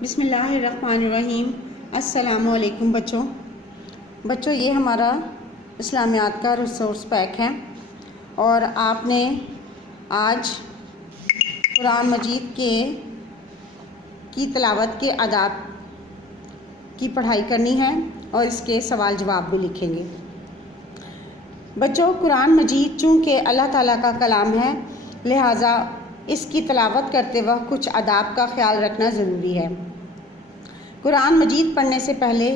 بسم اللہ الرحمن الرحیم۔ السلام علیکم بچوں، یہ ہمارا اسلامیات کا ریسورس پیک ہے اور آپ نے آج قرآن مجید کی تلاوت کے آداب کی پڑھائی کرنی ہے اور اس کے سوال جواب بھی لکھیں گے۔ بچوں، قرآن مجید چونکہ اللہ تعالیٰ کا کلام ہے، لہٰذا اس کی تلاوت کرتے وقت کچھ آداب کا خیال رکھنا ضروری ہے۔ قرآن مجید پڑھنے سے پہلے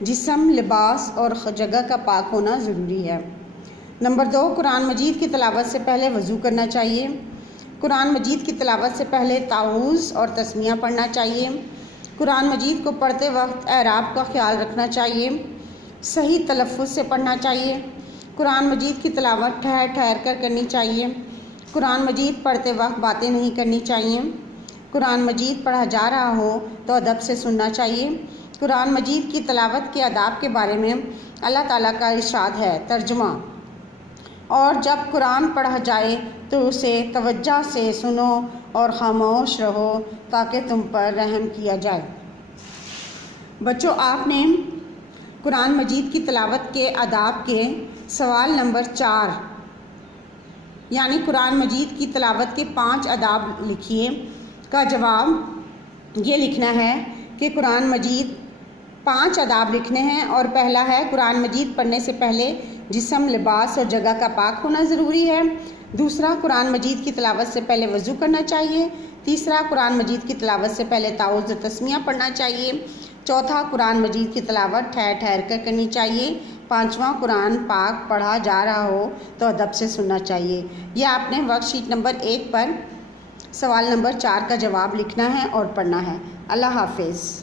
جسم، لباس اور جگہ کا پاک ہونا ضروری ہے۔ نمبر 2، قرآن مجید کی تلاوت سے پہلے وضو کرنا چاہیے۔ قرآن مجید کی تلاوت سے پہلے تعوذ اور تسمیہ پڑھنا چاہیے۔ قرآن مجید کو پڑھتے وقت اعراب کا خیال رکھنا چاہیے۔ صحیح تلفظ سے پڑھنا چاہیے۔ قرآن مجید کی تلاوت ٹھہر ٹھہر کر کرنی چاہیے۔ قرآن مجید پڑھتے وقت باتیں نہیں کرنی چاہیے۔ قرآن مجید پڑھا جا رہا ہو تو ادب سے سننا چاہیے۔ قرآن مجید کی تلاوت کے آداب کے بارے میں اللہ تعالیٰ کا ارشاد ہے، ترجمہ: اور جب قرآن پڑھا جائے تو اسے توجہ سے سنو اور خاموش رہو تاکہ تم پر رحم کیا جائے۔ بچوں، آپ نے قرآن مجید کی تلاوت کے آداب کے سوال نمبر 4 یعنی قرآن مجید کی تلاوت کے 5 آداب لکھیے کا جواب یہ لکھنا ہے کہ قرآن مجید 5 آداب لکھنے ہیں، اور پہلا ہے قرآن مجید پڑھنے سے پہلے جسم، لباس اور جگہ کا پاک ہونا ضروری ہے۔ دوسرا، قرآن مجید کی تلاوت سے پہلے وضو کرنا چاہیے۔ تیسرا، قرآن مجید کی تلاوت سے پہلے تعوذ اور تسمیہ پڑھنا چاہیے۔ چوتھا، قرآن مجید کی تلاوت ٹھہر ٹھہر کر کرنی چاہیے۔ پانچواں، قرآن پاک پڑھا جا رہا ہو تو ادب سے سننا چاہیے۔ یہ آپ نے ورک شیٹ نمبر 1 پر سوال نمبر 4 کا جواب لکھنا ہے اور پڑھنا ہے۔ اللہ حافظ۔